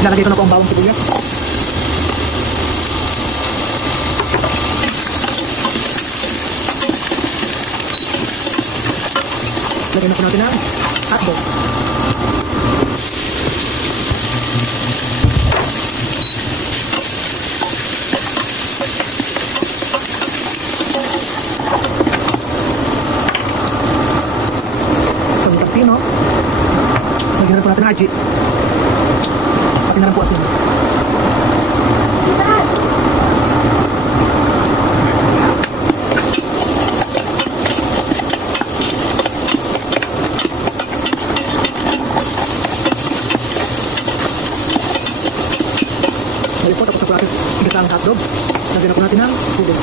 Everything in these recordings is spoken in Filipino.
Lalagay ko na po ang bawang sibuyas. Lagyan na po natin ang hotdog. Pino. Lagyan na po natin ang aji. Pati na lang po asin. Balik po, tapos na po natin igasa ang hotdog. Lagyan na po natin ang tubig.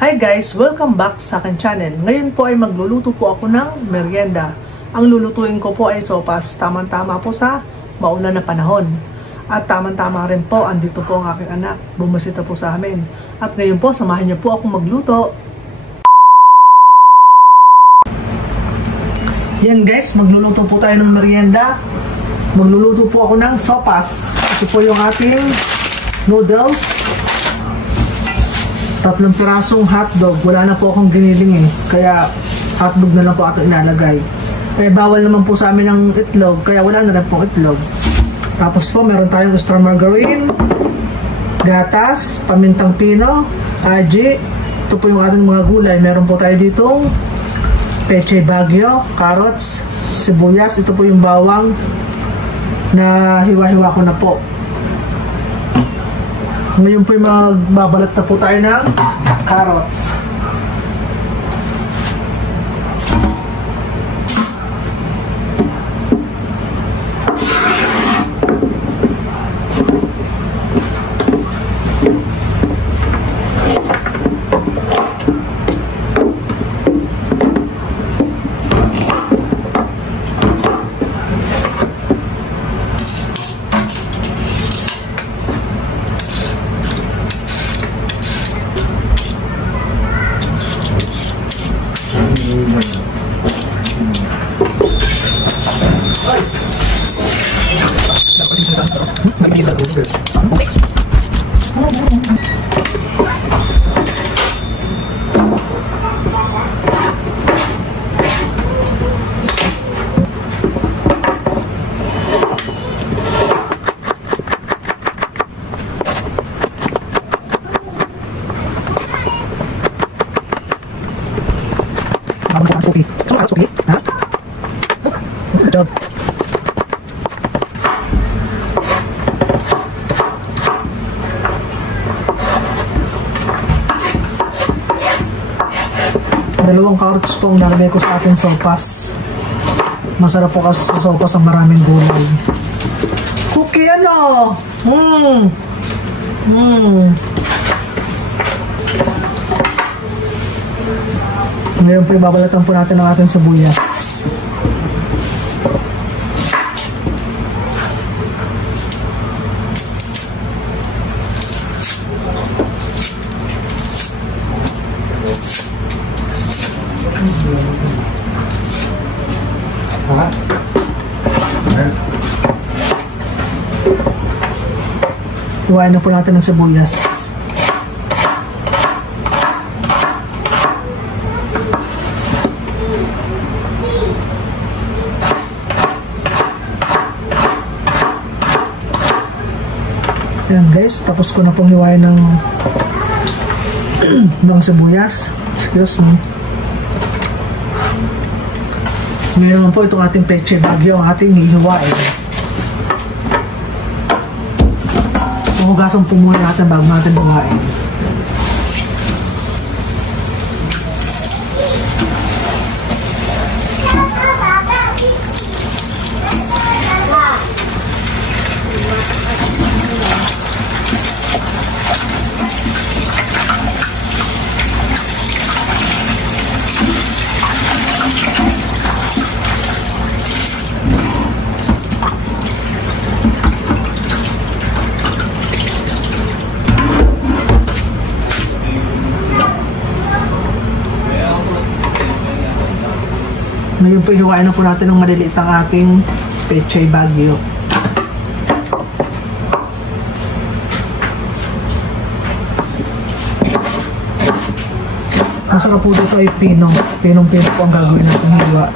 Hi guys! Welcome back sa akin channel. Ngayon po ay magluluto po ako ng merienda. Ang lulutuin ko po ay sopas. Tamang-tama po sa maulan na panahon. At tamang-tama rin po, andito po ang aking anak. Bumasita po sa amin. At ngayon po, samahan niyo po akong magluto. Yan guys, magluluto po tayo ng merienda. Magluluto po ako ng sopas. Ito po yung ating noodles. 3 pirasong hotdog. Wala na po akong giniling kaya hotdog na lang po ito inalagay. Kaya bawal naman po sa amin ng itlog. Kaya wala na rin pong itlog. Tapos po meron tayong extra margarine, gatas, pamintang pino, aji. Ito po yung ating mga gulay. Meron po tayo ditong peche bagyo, carrots, sibuyas. Ito po yung bawang na hiwa-hiwa ko na po. Ngayon po magbabalat na po tayo ng carrots. Okay. Okay. Ha? Good job. Dalawang carrots po ang nalagay ko sa ating sopas. Masarap po kasi sa sopas ang maraming gulay. Cookie ano? Ngayon po ibabalatan po natin ang ating sibuyas. Iwain na po natin ang sibuyas. Ayan guys, tapos ko na pong hiwain ng sibuyas. Excuse me. Ngayon naman po itong ating peche bagyo ang ating hihiwain. Hugasan po muna natin bago natin hiwain. Ngayon po, hiwain na po natin ng maliliit ang ating pechay Baguio. Masarap po dito ay pinong. Pinong-pino po ang gagawin natin hiwa.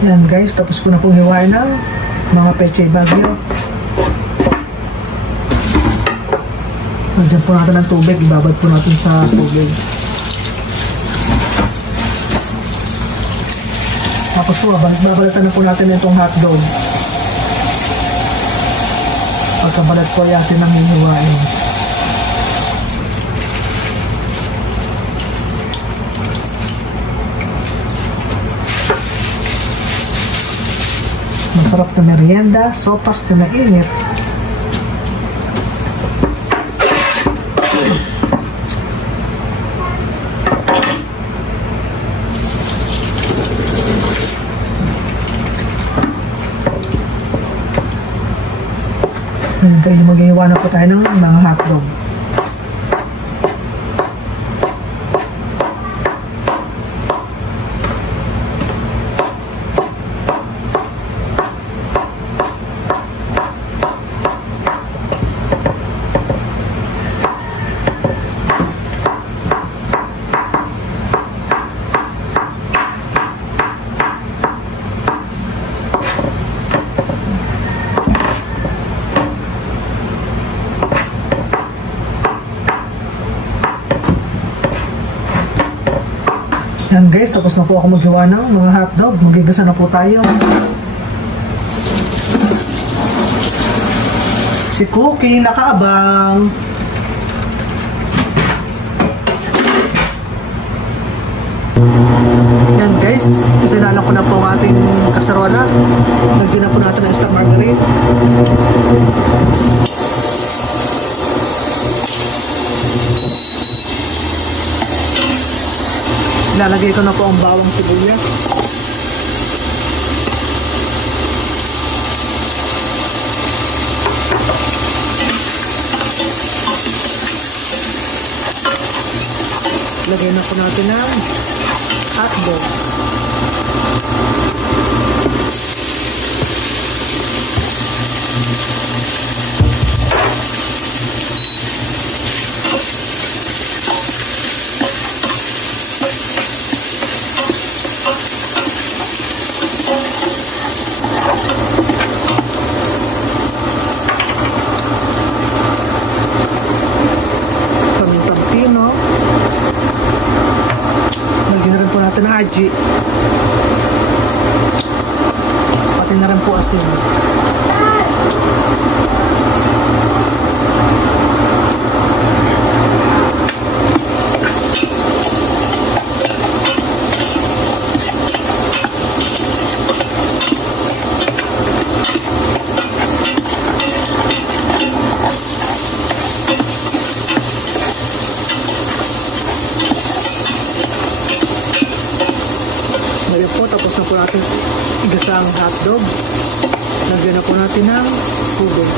Yan guys, tapos ko na pong hiwain ng mga pechay Baguio. Lagyan po natin ng tubig, ibabad po natin sa tubig. Tapos po, babalitan na po natin itong hotdog. Pagkabalat po ay atin ang hihiwain. Masarap na merienda, sopas na mainit. Ngayon kayo mag-iwa na po tayo ng mga hotdog. Yan guys, tapos na po ako maghiwa ng mga hotdog. Magigasa na po tayo. Si Cookie nakaabang. Yan guys, isinala ko na po ang ating kasarola. Lagyan na po natin ng extra margarine. Lalagay ko na po ang bawang sibuyas. Lagay na po natin ang hotdog. Pamintang pino. Lagyan na rin po natin ang aji. Pati na rin po asin. Ngayon po, tapos na po natin igasa ang hotdog. Lagyan na po natin ng tubig.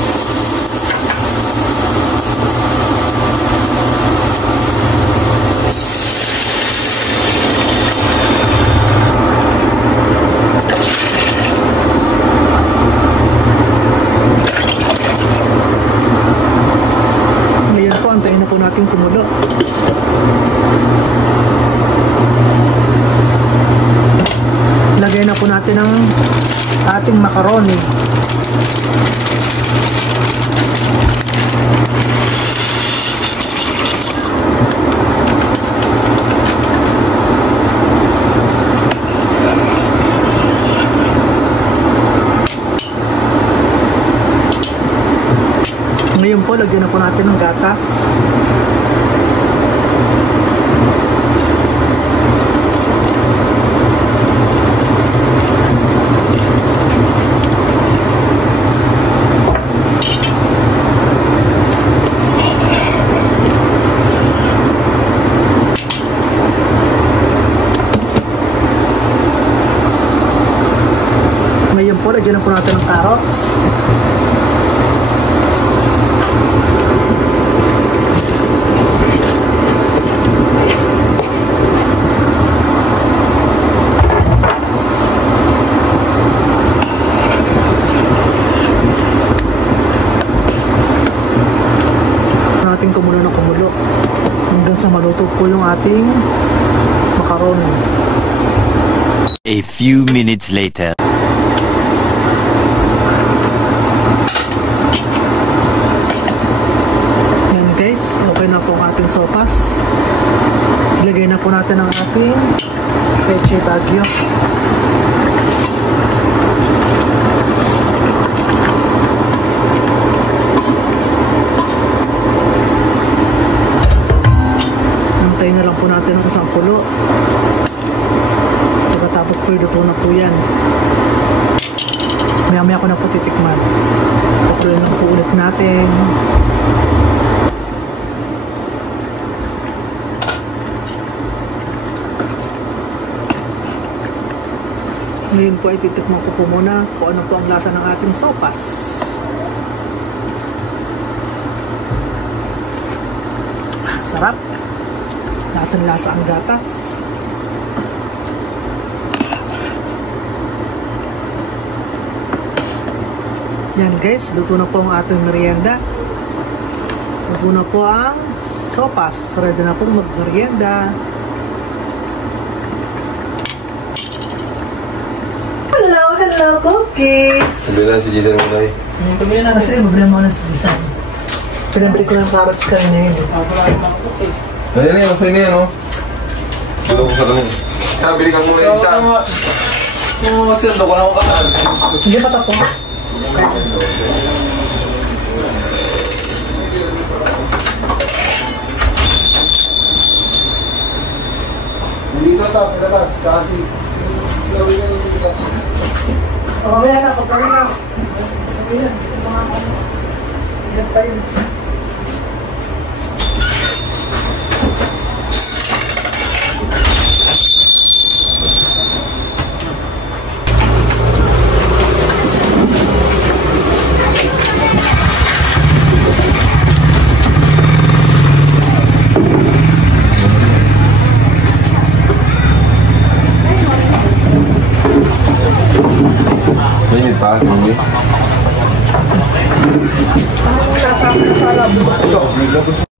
Ngayon po, antayin na po natin kumulo. Lagay na po natin ang ating macaroni. Ngayon po, lagyan na po natin ng gatas. Ngayon po, lagyan na po natin ng carrots. Natin kumulo ng kumulo hanggang sa maluto po yung ating macaroni. A few minutes later. Yan guys, okay na po ang ating sopas. Ilagay na po natin ang ating peche baguio. Hintayin na lang po natin ang isang kulo. Pagkatapos po ito na po yan. Maya-maya ko na po titikman. Pakuloy lang po ulit natin. Ngayon po ay titikman ko po muna kung ano po ang lasa ng ating sopas. Sarap. Lasang-lasa ang gatas. Yan guys, luto na po ang ating merienda. Luto na po ang sopas. Ready na po mag-merienda. Hello, Cookie! Sabi na si Jason muna eh. Pabili na kasi, mabili mo na si Jason. Pinabili ko ng carrots kanina yun. Ayan yan, okay na yan oh. Sino ko sa kanil? Sabi, bili kang muna yung isa. Magsindo ko na ako kanan. Hindi pa tapos. Dito ta, sa labas. Kasi, Mamaya na, pagkawin na. Ayan, mga ano. Ayan pa yun. mainit pa, hindi. Ang lasa sa labo.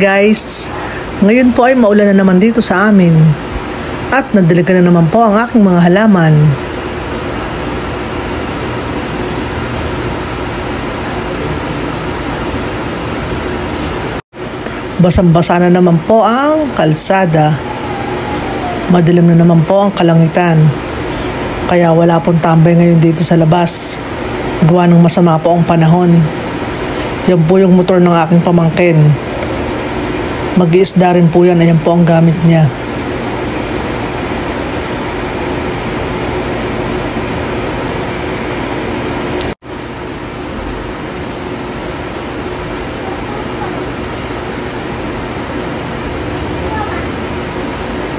guys! Ngayon po ay maulan na naman dito sa amin. At nadiligan na naman po ang aking mga halaman. Basang-basa na naman po ang kalsada. Madilim na naman po ang kalangitan. Kaya wala pong tambay ngayon dito sa labas. Gawa ng masama po ang panahon. Yan po yung motor ng aking pamangkin. Mag-iisda rin po yan. Ayan po ang gamit niya.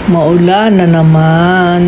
Maulan na naman.